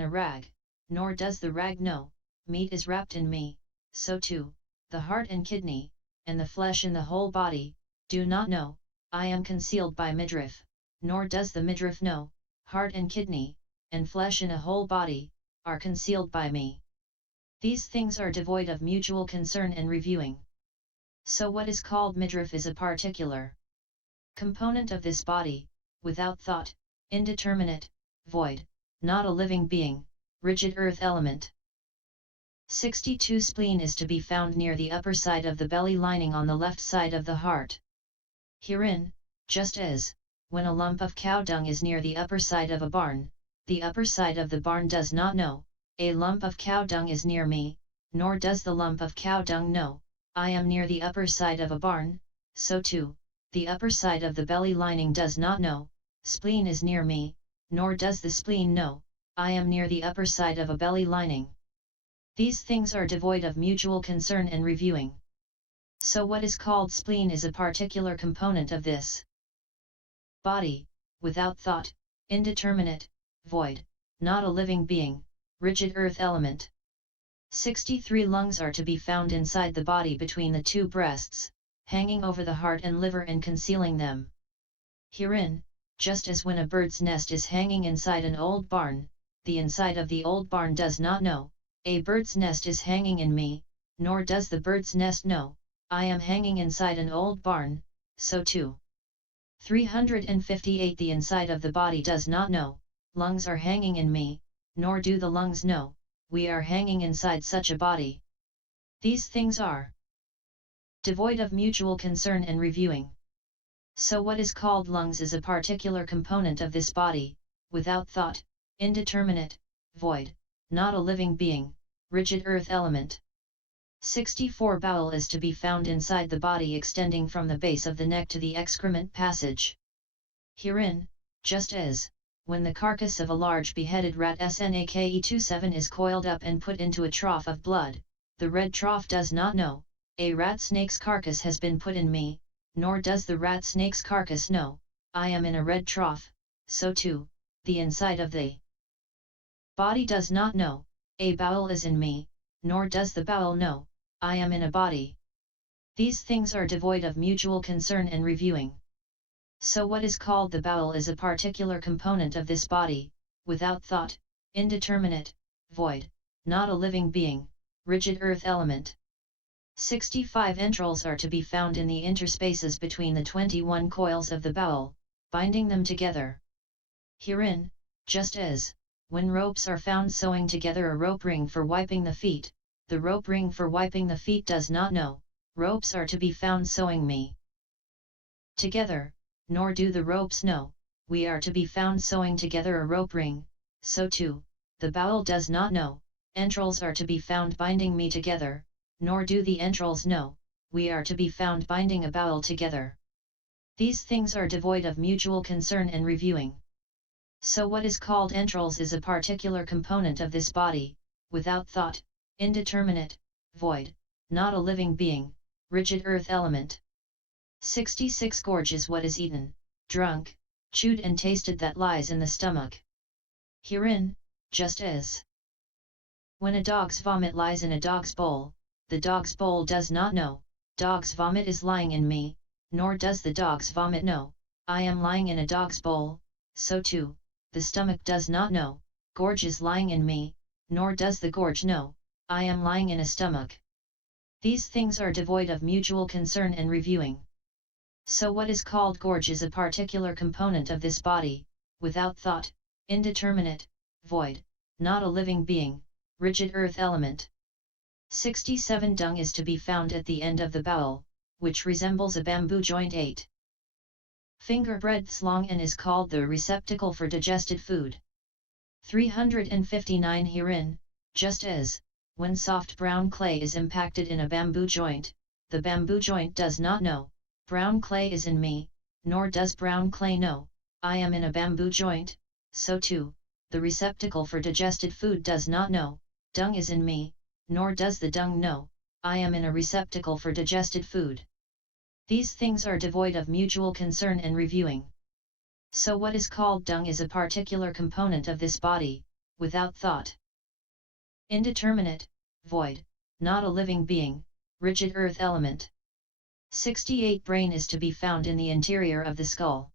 in a rag, nor does the rag know, meat is wrapped in me, so too, the heart and kidney, and the flesh in the whole body, do not know, I am concealed by midriff, nor does the midriff know, heart and kidney, and flesh in a whole body, are concealed by me. These things are devoid of mutual concern and reviewing. So what is called midriff is a particular component of this body, without thought, indeterminate, void, not a living being, rigid earth element. 62 Spleen is to be found near the upper side of the belly lining on the left side of the heart. Herein, just as, when a lump of cow dung is near the upper side of a barn, the upper side of the barn does not know, a lump of cow dung is near me, nor does the lump of cow dung know, I am near the upper side of a barn, so too, the upper side of the belly lining does not know, spleen is near me, nor does the spleen know, I am near the upper side of a belly lining. These things are devoid of mutual concern and reviewing. So what is called spleen is a particular component of this body, without thought, indeterminate, void, not a living being, rigid earth element. 63 Lungs are to be found inside the body between the two breasts, hanging over the heart and liver and concealing them. Herein, just as when a bird's nest is hanging inside an old barn, the inside of the old barn does not know, a bird's nest is hanging in me, nor does the bird's nest know, I am hanging inside an old barn, so too. 358 The inside of the body does not know, lungs are hanging in me, nor do the lungs know, we are hanging inside such a body. These things are devoid of mutual concern and reviewing. So what is called lungs is a particular component of this body, without thought, indeterminate, void, not a living being, rigid earth element. 64 Bowel is to be found inside the body extending from the base of the neck to the excrement passage. Herein, just as, when the carcass of a large beheaded rat snake27 is coiled up and put into a trough of blood, the red trough does not know, a rat snake's carcass has been put in me, nor does the rat snake's carcass know, I am in a red trough, so too, the inside of the body does not know, a bowel is in me, nor does the bowel know, I am in a body. These things are devoid of mutual concern and reviewing. So what is called the bowel is a particular component of this body, without thought, indeterminate, void, not a living being, rigid earth element. 65 Entrails are to be found in the interspaces between the 21 coils of the bowel, binding them together. Herein, just as, when ropes are found sewing together a rope ring for wiping the feet, the rope ring for wiping the feet does not know, ropes are to be found sewing me together, nor do the ropes know, we are to be found sewing together a rope ring, so too, the bowel does not know, entrails are to be found binding me together, nor do the entrails know, we are to be found binding a bowel together. These things are devoid of mutual concern and reviewing. So what is called entrails is a particular component of this body, without thought, indeterminate, void, not a living being, rigid earth element. 66 Gorge is what is eaten, drunk, chewed and tasted that lies in the stomach. Herein, just as when a dog's vomit lies in a dog's bowl, the dog's bowl does not know, dog's vomit is lying in me, nor does the dog's vomit know, I am lying in a dog's bowl, so too, the stomach does not know, gorge is lying in me, nor does the gorge know, I am lying in a stomach. These things are devoid of mutual concern and reviewing. So what is called gorge is a particular component of this body, without thought, indeterminate, void, not a living being, rigid earth element. 67 Dung is to be found at the end of the bowel, which resembles a bamboo joint 8 finger breadths long and is called the receptacle for digested food. 359 Herein, just as, when soft brown clay is impacted in a bamboo joint, the bamboo joint does not know, brown clay is in me, nor does brown clay know, I am in a bamboo joint, so too, the receptacle for digested food does not know, dung is in me, nor does the dung know, I am in a receptacle for digested food. These things are devoid of mutual concern and reviewing. So what is called dung is a particular component of this body, without thought. Indeterminate, void, not a living being, rigid earth element. 68 Brain is to be found in the interior of the skull.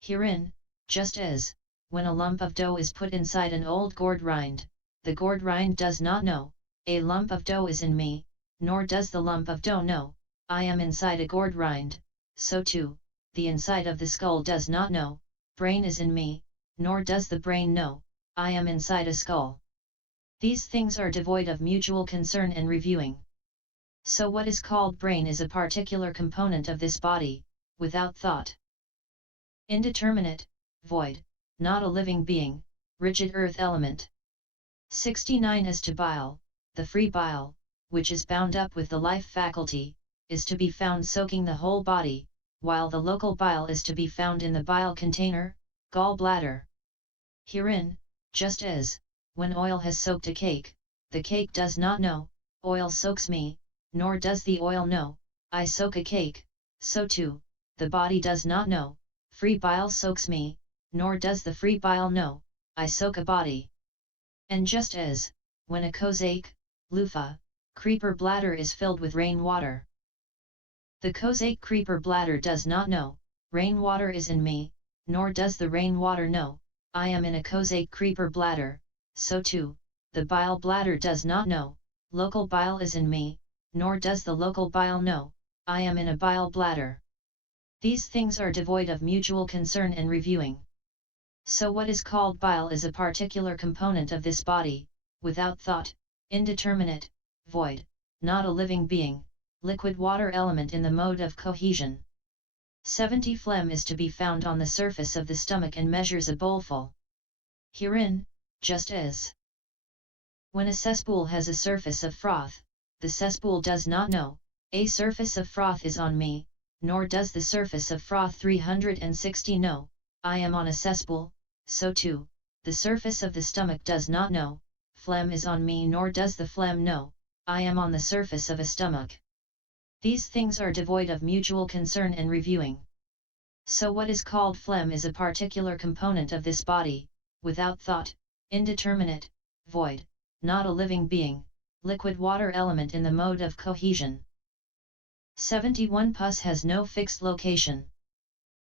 Herein, just as, when a lump of dough is put inside an old gourd rind, the gourd rind does not know, a lump of dough is in me, nor does the lump of dough know, I am inside a gourd rind, so too, the inside of the skull does not know, brain is in me, nor does the brain know, I am inside a skull. These things are devoid of mutual concern and reviewing. So what is called brain is a particular component of this body, without thought. Indeterminate, void, not a living being, rigid earth element. 69 As to bile, the free bile, which is bound up with the life faculty, is to be found soaking the whole body, while the local bile is to be found in the bile container, gall bladder. Herein, just as, when oil has soaked a cake, the cake does not know, oil soaks me, nor does the oil know, I soak a cake, so too, the body does not know, free bile soaks me, nor does the free bile know, I soak a body. And just as, when a kosache, loofah, creeper bladder is filled with rainwater, the kosache creeper bladder does not know, rainwater is in me, nor does the rainwater know, I am in a kosache creeper bladder, so too, the bile bladder does not know, local bile is in me, nor does the local bile know, I am in a bile bladder. These things are devoid of mutual concern and reviewing. So what is called bile is a particular component of this body, without thought, indeterminate, void, not a living being, liquid water element in the mode of cohesion. 70 Phlegm is to be found on the surface of the stomach and measures a bowlful. Herein, just as, when a cesspool has a surface of froth, the cesspool does not know, a surface of froth is on me, nor does the surface of froth 360 know, I am on a cesspool, so too, the surface of the stomach does not know, phlegm is on me nor does the phlegm know, I am on the surface of a stomach. These things are devoid of mutual concern and reviewing. So what is called phlegm is a particular component of this body, without thought, indeterminate, void, not a living being, liquid water element in the mode of cohesion. 71 Pus has no fixed location.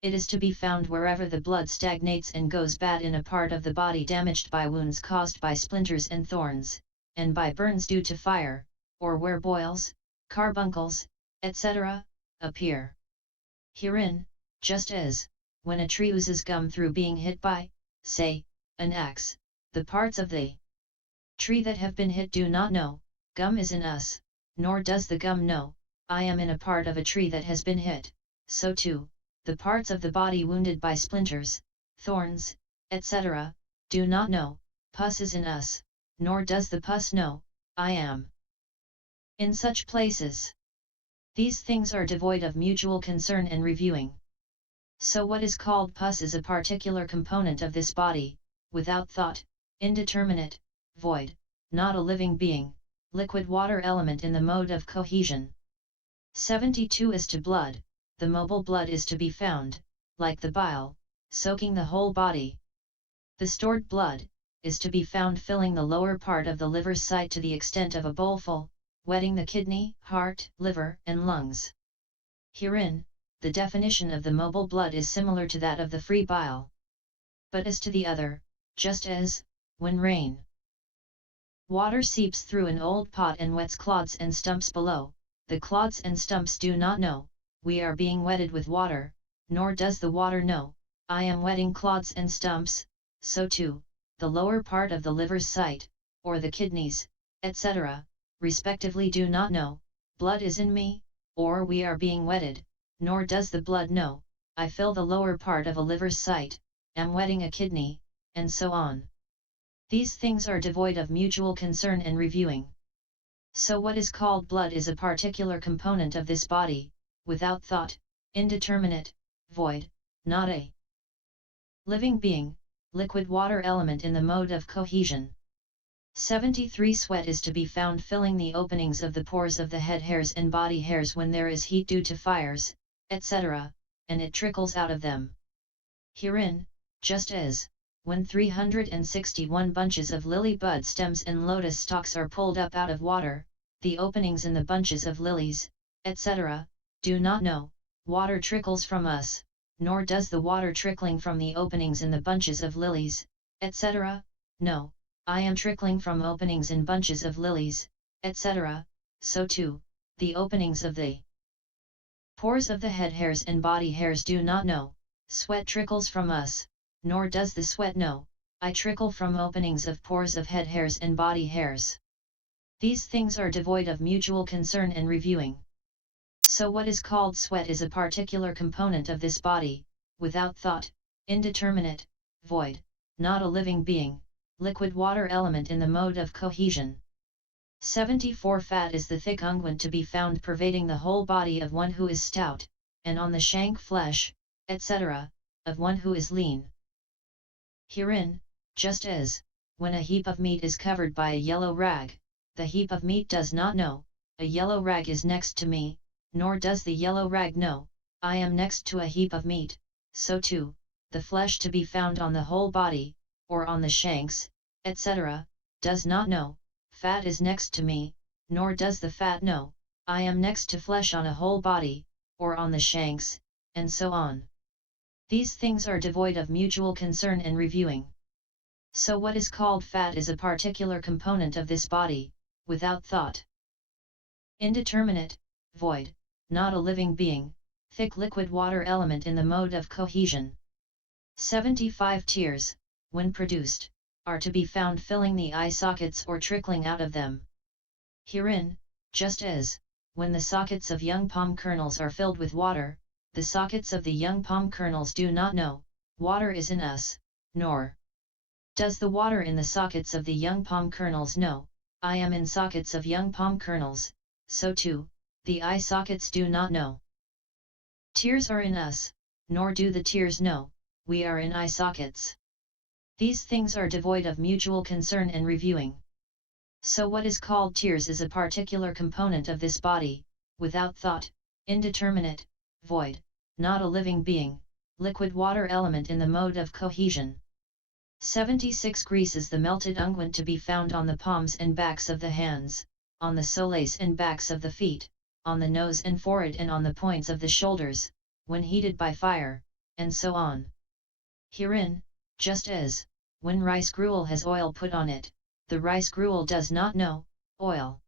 It is to be found wherever the blood stagnates and goes bad in a part of the body damaged by wounds caused by splinters and thorns, and by burns due to fire, or where boils, carbuncles, etc., appear. Herein, just as, when a tree oozes gum through being hit by, say, an axe, the parts of the tree that have been hit do not know, gum is in us, nor does the gum know, I am in a part of a tree that has been hit, so too, the parts of the body wounded by splinters, thorns, etc., do not know, pus is in us, nor does the pus know, I am in such places. These things are devoid of mutual concern and reviewing. So what is called pus is a particular component of this body, without thought, indeterminate, void, not a living being, liquid water element in the mode of cohesion. 72 As to blood, the mobile blood is to be found, like the bile, soaking the whole body. The stored blood is to be found filling the lower part of the liver site to the extent of a bowlful, wetting the kidney, heart, liver, and lungs. Herein, the definition of the mobile blood is similar to that of the free bile. But as to the other, just as, when rain water seeps through an old pot and wets clods and stumps below, the clods and stumps do not know, we are being wetted with water, nor does the water know, I am wetting clods and stumps, so too, the lower part of the liver's site, or the kidneys, etc., respectively do not know, blood is in me, or we are being wetted, nor does the blood know, I fill the lower part of a liver's site, am wetting a kidney, and so on. These things are devoid of mutual concern and reviewing. So what is called blood is a particular component of this body, without thought, indeterminate, void, not a living being, liquid water element in the mode of cohesion. 73 Sweat is to be found filling the openings of the pores of the head hairs and body hairs when there is heat due to fires, etc., and it trickles out of them. Herein, just as, when 361 bunches of lily bud stems and lotus stalks are pulled up out of water, the openings in the bunches of lilies, etc., do not know, water trickles from us, nor does the water trickling from the openings in the bunches of lilies, etc., no, I am trickling from openings in bunches of lilies, etc., so too, the openings of the pores of the head hairs and body hairs do not know, sweat trickles from us, nor does the sweat know, I trickle from openings of pores of head hairs and body hairs. These things are devoid of mutual concern and reviewing. So what is called sweat is a particular component of this body, without thought, indeterminate, void, not a living being, liquid water element in the mode of cohesion. 74 Fat is the thick unguent to be found pervading the whole body of one who is stout, and on the shank flesh, etc., of one who is lean. Herein, just as, when a heap of meat is covered by a yellow rag, the heap of meat does not know, a yellow rag is next to me, nor does the yellow rag know, I am next to a heap of meat, so too, the flesh to be found on the whole body, or on the shanks, etc., does not know, fat is next to me, nor does the fat know, I am next to flesh on a whole body, or on the shanks, and so on. These things are devoid of mutual concern and reviewing. So what is called fat is a particular component of this body, without thought. Indeterminate, void, not a living being, thick liquid water element in the mode of cohesion. 75 Tears, when produced, are to be found filling the eye sockets or trickling out of them. Herein, just as, when the sockets of young palm kernels are filled with water, the sockets of the young palm kernels do not know, water is in us, nor does the water in the sockets of the young palm kernels know, I am in sockets of young palm kernels, so too, the eye sockets do not know. Tears are in us, nor do the tears know, we are in eye sockets. These things are devoid of mutual concern and reviewing. So what is called tears is a particular component of this body, without thought, indeterminate, void, not a living being, liquid water element in the mode of cohesion. 76 Grease is the melted unguent to be found on the palms and backs of the hands, on the soles and backs of the feet, on the nose and forehead and on the points of the shoulders, when heated by fire, and so on. Herein, just as, when rice gruel has oil put on it, the rice gruel does not know, oil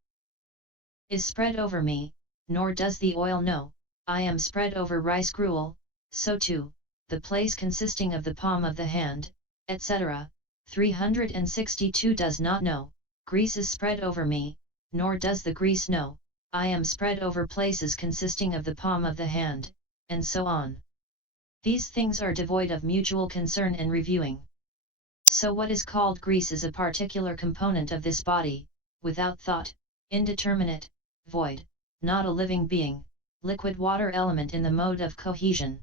is spread over me, nor does the oil know, I am spread over rice gruel, so too, the place consisting of the palm of the hand, etc., 362 does not know, grease is spread over me, nor does the grease know, I am spread over places consisting of the palm of the hand, and so on. These things are devoid of mutual concern and reviewing. So what is called grease is a particular component of this body, without thought, indeterminate, void, not a living being, liquid water element in the mode of cohesion.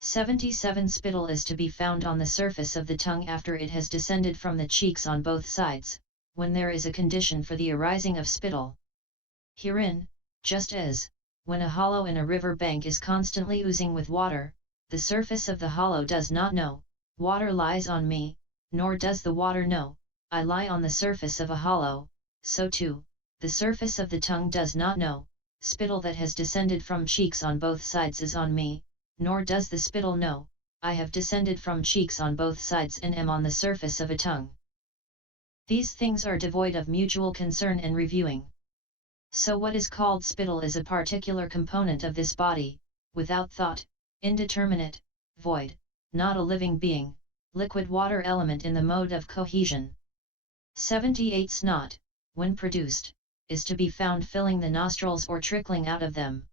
77 Spittle is to be found on the surface of the tongue after it has descended from the cheeks on both sides, when there is a condition for the arising of spittle. Herein, just as, when a hollow in a river bank is constantly oozing with water, the surface of the hollow does not know, water lies on me, nor does the water know, I lie on the surface of a hollow, so too, the surface of the tongue does not know, spittle that has descended from cheeks on both sides is on me, nor does the spittle know, I have descended from cheeks on both sides and am on the surface of a tongue. These things are devoid of mutual concern and reviewing. So what is called spittle is a particular component of this body, without thought, indeterminate, void, not a living being, liquid water element in the mode of cohesion. 78 Snot, when produced, is to be found filling the nostrils or trickling out of them.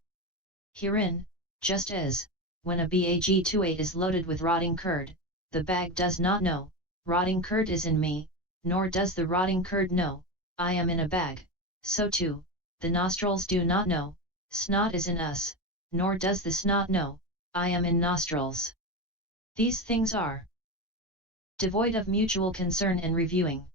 Herein, just as, when a bag-2 is loaded with rotting curd, the bag does not know, rotting curd is in me, nor does the rotting curd know, I am in a bag, so too, the nostrils do not know, snot is in us, nor does the snot know, I am in nostrils. These things are devoid of mutual concern and reviewing.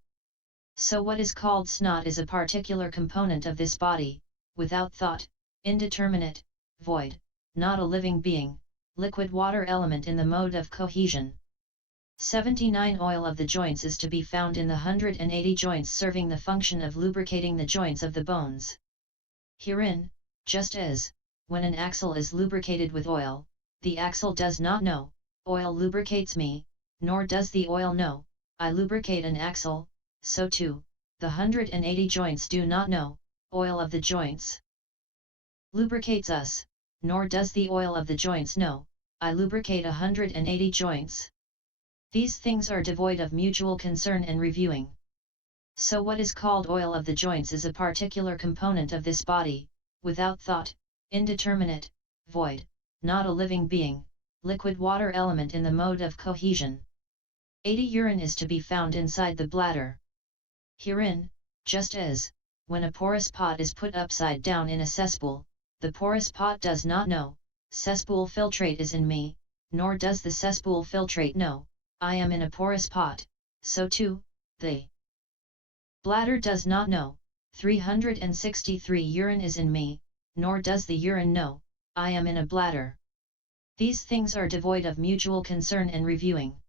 So what is called snot is a particular component of this body, without thought, indeterminate, void, not a living being, liquid water element in the mode of cohesion. 79 Oil of the joints is to be found in the 180 joints, serving the function of lubricating the joints of the bones. Herein, just as, when an axle is lubricated with oil, the axle does not know, oil lubricates me, nor does the oil know, I lubricate an axle, so too, the 180 joints do not know, oil of the joints lubricates us, nor does the oil of the joints know, I lubricate 180 joints. These things are devoid of mutual concern and reviewing. So what is called oil of the joints is a particular component of this body, without thought, indeterminate, void, not a living being, liquid water element in the mode of cohesion. 80 Urine is to be found inside the bladder. Herein, just as, when a porous pot is put upside down in a cesspool, the porous pot does not know, cesspool filtrate is in me, nor does the cesspool filtrate know, I am in a porous pot, so too, the bladder does not know, 363 Urine is in me, nor does the urine know, I am in a bladder. These things are devoid of mutual concern and reviewing.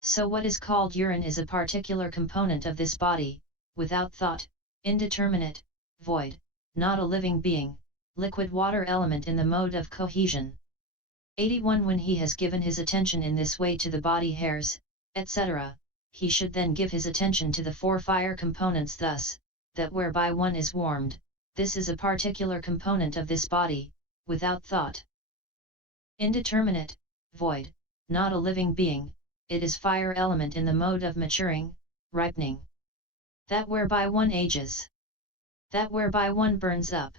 So what is called urine is a particular component of this body, without thought, indeterminate, void, not a living being, liquid water element in the mode of cohesion. 81 When he has given his attention in this way to the body hairs, etc., he should then give his attention to the 4 fire components thus, that whereby one is warmed, this is a particular component of this body, without thought. Indeterminate, void, not a living being, it is fire element in the mode of maturing, ripening. That whereby one ages. That whereby one burns up.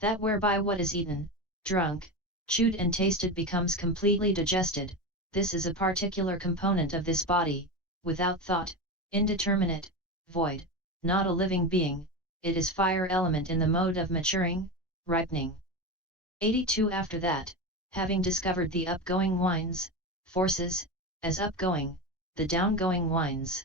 That whereby what is eaten, drunk, chewed and tasted becomes completely digested, this is a particular component of this body, without thought, indeterminate, void, not a living being, it is fire element in the mode of maturing, ripening. 82 After that, having discovered the upgoing winds, forces, as upgoing, the downgoing winds,